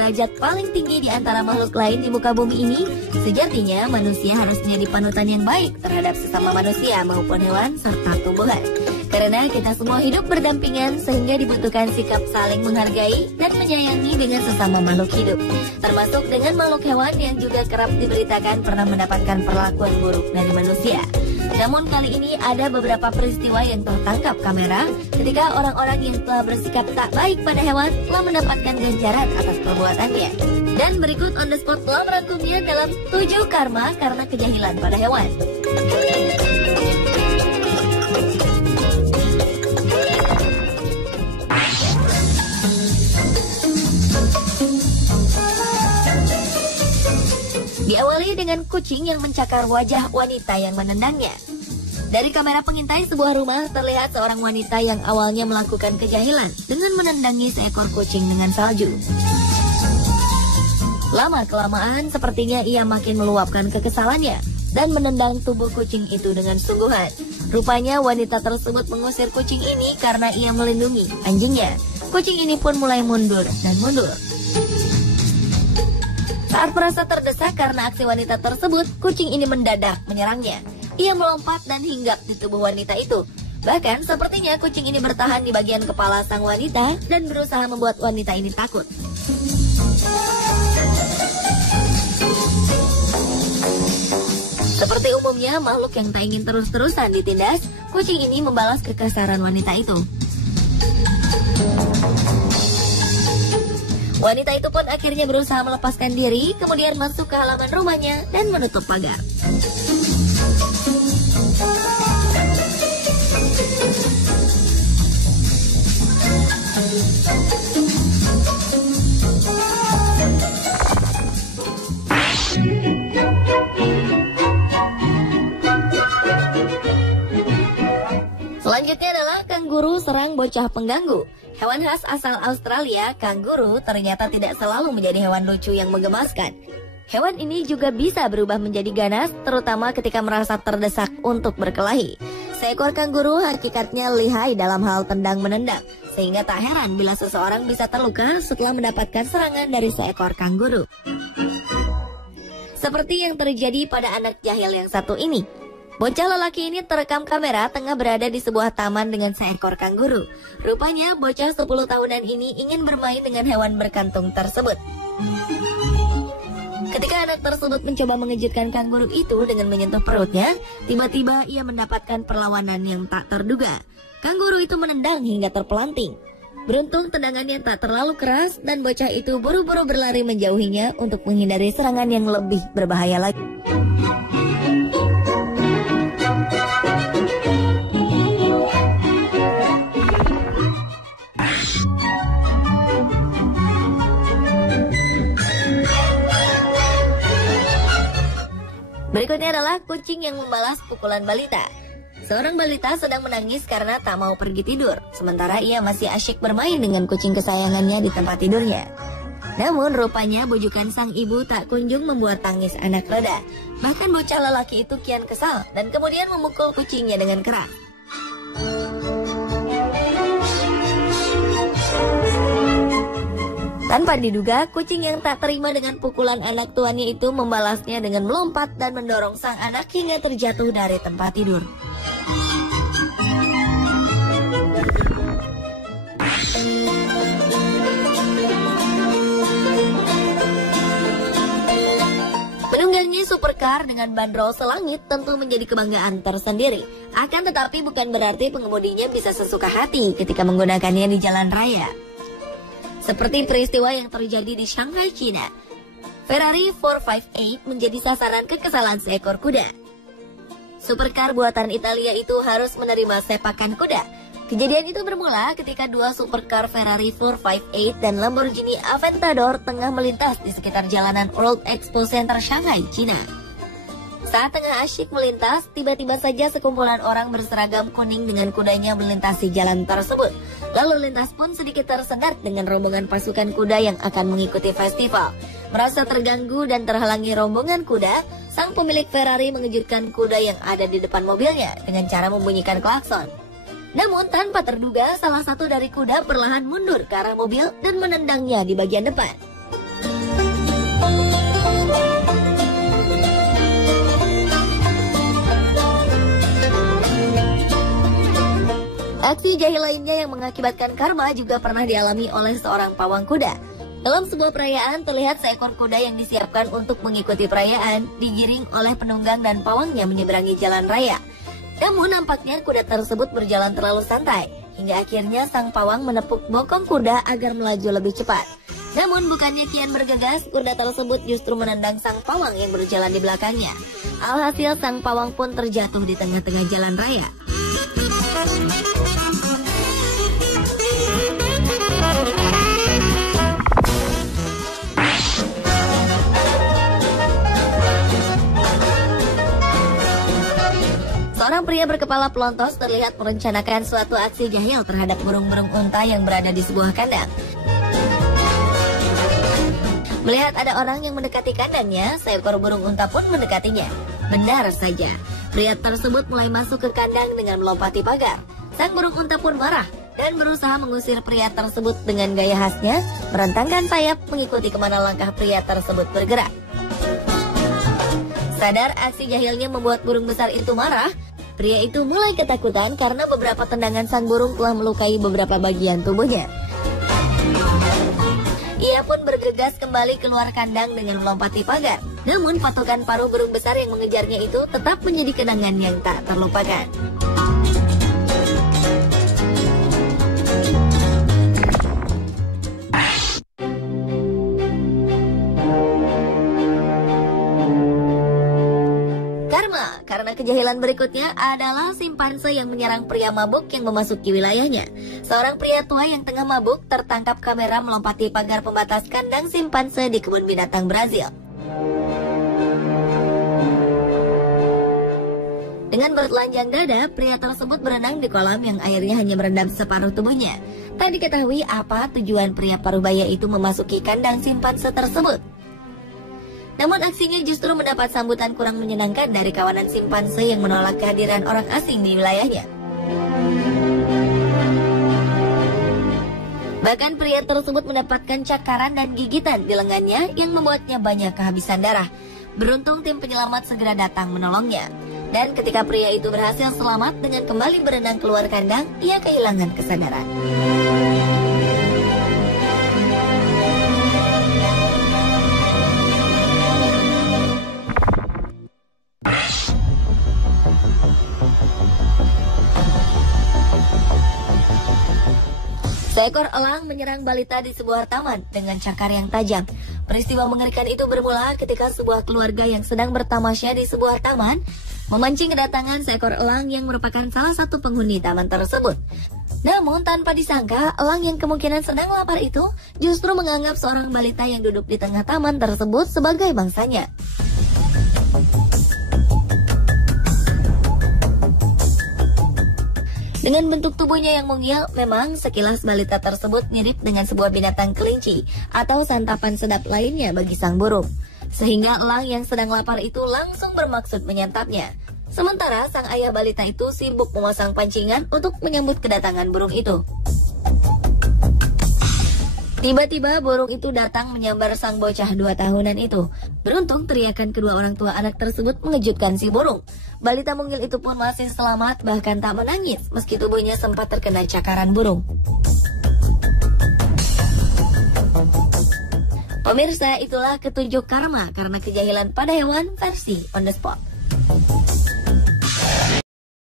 derajat paling tinggi di antara makhluk lain di muka bumi ini, sejatinya manusia harus menjadi panutan yang baik terhadap sesama manusia maupun hewan serta tumbuhan. Karena kita semua hidup berdampingan sehingga dibutuhkan sikap saling menghargai dan menyayangi dengan sesama makhluk hidup. Termasuk dengan makhluk hewan yang juga kerap diberitakan pernah mendapatkan perlakuan buruk dari manusia. Namun kali ini ada beberapa peristiwa yang tertangkap kamera ketika orang-orang yang telah bersikap tak baik pada hewan telah mendapatkan ganjaran atas perbuatannya. Dan berikut on the spot telah merangkumnya dalam 7 karma karena kejahilan pada hewan. Diawali dengan kucing yang mencakar wajah wanita yang menendangnya. Dari kamera pengintai sebuah rumah terlihat seorang wanita yang awalnya melakukan kejahilan dengan menendangi seekor kucing dengan salju. Lama-kelamaan sepertinya ia makin meluapkan kekesalannya dan menendang tubuh kucing itu dengan sungguhan. Rupanya wanita tersebut mengusir kucing ini karena ia melindungi anjingnya. Kucing ini pun mulai mundur dan mundur. Saat merasa terdesak karena aksi wanita tersebut, kucing ini mendadak menyerangnya. Ia melompat dan hinggap di tubuh wanita itu. Bahkan sepertinya kucing ini bertahan di bagian kepala sang wanita dan berusaha membuat wanita ini takut. Seperti umumnya makhluk yang tak ingin terus-terusan ditindas, kucing ini membalas kekesaran wanita itu. Wanita itu pun akhirnya berusaha melepaskan diri, kemudian masuk ke halaman rumahnya dan menutup pagar. Selanjutnya adalah kanguru serang bocah pengganggu. Hewan khas asal Australia, kanguru ternyata tidak selalu menjadi hewan lucu yang menggemaskan. Hewan ini juga bisa berubah menjadi ganas, terutama ketika merasa terdesak untuk berkelahi. Seekor kanguru hakikatnya lihai dalam hal tendang-menendang, sehingga tak heran bila seseorang bisa terluka setelah mendapatkan serangan dari seekor kanguru. Seperti yang terjadi pada anak jahil yang satu ini. Bocah lelaki ini terekam kamera tengah berada di sebuah taman dengan seekor kanguru. Rupanya bocah 10 tahunan ini ingin bermain dengan hewan berkantung tersebut. Ketika anak tersebut mencoba mengejutkan kanguru itu dengan menyentuh perutnya, tiba-tiba ia mendapatkan perlawanan yang tak terduga. Kanguru itu menendang hingga terpelanting. Beruntung tendangannya tak terlalu keras dan bocah itu buru-buru berlari menjauhinya untuk menghindari serangan yang lebih berbahaya lagi. Berikutnya adalah kucing yang membalas pukulan balita. Seorang balita sedang menangis karena tak mau pergi tidur, sementara ia masih asyik bermain dengan kucing kesayangannya di tempat tidurnya. Namun rupanya bujukan sang ibu tak kunjung membuat tangis anak reda. Bahkan bocah lelaki itu kian kesal dan kemudian memukul kucingnya dengan keras. Tanpa diduga, kucing yang tak terima dengan pukulan anak tuannya itu membalasnya dengan melompat dan mendorong sang anak hingga terjatuh dari tempat tidur. Menunggangi supercar dengan bandrol selangit tentu menjadi kebanggaan tersendiri. Akan tetapi bukan berarti pengemudinya bisa sesuka hati ketika menggunakannya di jalan raya. Seperti peristiwa yang terjadi di Shanghai, China. Ferrari 458 menjadi sasaran kekesalan seekor kuda. Supercar buatan Italia itu harus menerima sepakan kuda. Kejadian itu bermula ketika dua supercar Ferrari 458 dan Lamborghini Aventador tengah melintas di sekitar jalanan World Expo Center Shanghai, China. Saat tengah asyik melintas, tiba-tiba saja sekumpulan orang berseragam kuning dengan kudanya melintasi jalan tersebut. Lalu lintas pun sedikit tersendat dengan rombongan pasukan kuda yang akan mengikuti festival. Merasa terganggu dan terhalangi rombongan kuda, sang pemilik Ferrari mengejutkan kuda yang ada di depan mobilnya dengan cara membunyikan klakson. Namun tanpa terduga, salah satu dari kuda perlahan mundur ke arah mobil dan menendangnya di bagian depan. Aksi jahil lainnya yang mengakibatkan karma juga pernah dialami oleh seorang pawang kuda. Dalam sebuah perayaan terlihat seekor kuda yang disiapkan untuk mengikuti perayaan digiring oleh penunggang dan pawangnya menyeberangi jalan raya. Namun nampaknya kuda tersebut berjalan terlalu santai, hingga akhirnya sang pawang menepuk bokong kuda agar melaju lebih cepat. Namun bukannya kian bergegas, kuda tersebut justru menendang sang pawang yang berjalan di belakangnya. Alhasil sang pawang pun terjatuh di tengah-tengah jalan raya. Seorang pria berkepala pelontos terlihat merencanakan suatu aksi jahil terhadap burung-burung unta yang berada di sebuah kandang. Melihat ada orang yang mendekati kandangnya, seekor burung unta pun mendekatinya. Benar saja, pria tersebut mulai masuk ke kandang dengan melompati pagar. Sang burung unta pun marah dan berusaha mengusir pria tersebut dengan gaya khasnya, merentangkan sayap mengikuti kemana langkah pria tersebut bergerak. Sadar aksi jahilnya membuat burung besar itu marah, pria itu mulai ketakutan karena beberapa tendangan sang burung telah melukai beberapa bagian tubuhnya. Ia pun bergegas kembali keluar kandang dengan melompati pagar. Namun patokan paruh burung besar yang mengejarnya itu tetap menjadi kenangan yang tak terlupakan. Karena kejahilan berikutnya adalah simpanse yang menyerang pria mabuk yang memasuki wilayahnya. Seorang pria tua yang tengah mabuk tertangkap kamera melompati pagar pembatas kandang simpanse di kebun binatang Brazil. Dengan bertelanjang dada, pria tersebut berenang di kolam yang airnya hanya merendam separuh tubuhnya. Tak diketahui apa tujuan pria parubaya itu memasuki kandang simpanse tersebut. Namun aksinya justru mendapat sambutan kurang menyenangkan dari kawanan simpanse yang menolak kehadiran orang asing di wilayahnya. Bahkan pria tersebut mendapatkan cakaran dan gigitan di lengannya yang membuatnya banyak kehabisan darah. Beruntung tim penyelamat segera datang menolongnya. Dan ketika pria itu berhasil selamat dengan kembali berenang keluar kandang, ia kehilangan kesadaran. Seekor elang menyerang balita di sebuah taman dengan cakar yang tajam. Peristiwa mengerikan itu bermula ketika sebuah keluarga yang sedang bertamasya di sebuah taman memancing kedatangan seekor elang yang merupakan salah satu penghuni taman tersebut. Namun tanpa disangka, elang yang kemungkinan sedang lapar itu justru menganggap seorang balita yang duduk di tengah taman tersebut sebagai mangsanya. Dengan bentuk tubuhnya yang mungil, memang sekilas balita tersebut mirip dengan sebuah binatang kelinci atau santapan sedap lainnya bagi sang burung. Sehingga elang yang sedang lapar itu langsung bermaksud menyantapnya. Sementara sang ayah balita itu sibuk memasang pancingan untuk menyambut kedatangan burung itu. Tiba-tiba burung itu datang menyambar sang bocah 2 tahunan itu. Beruntung teriakan kedua orang tua anak tersebut mengejutkan si burung. Balita mungil itu pun masih selamat, bahkan tak menangis meski tubuhnya sempat terkena cakaran burung. Pemirsa, itulah ketujuh karma karena kejahilan pada hewan versi on the spot.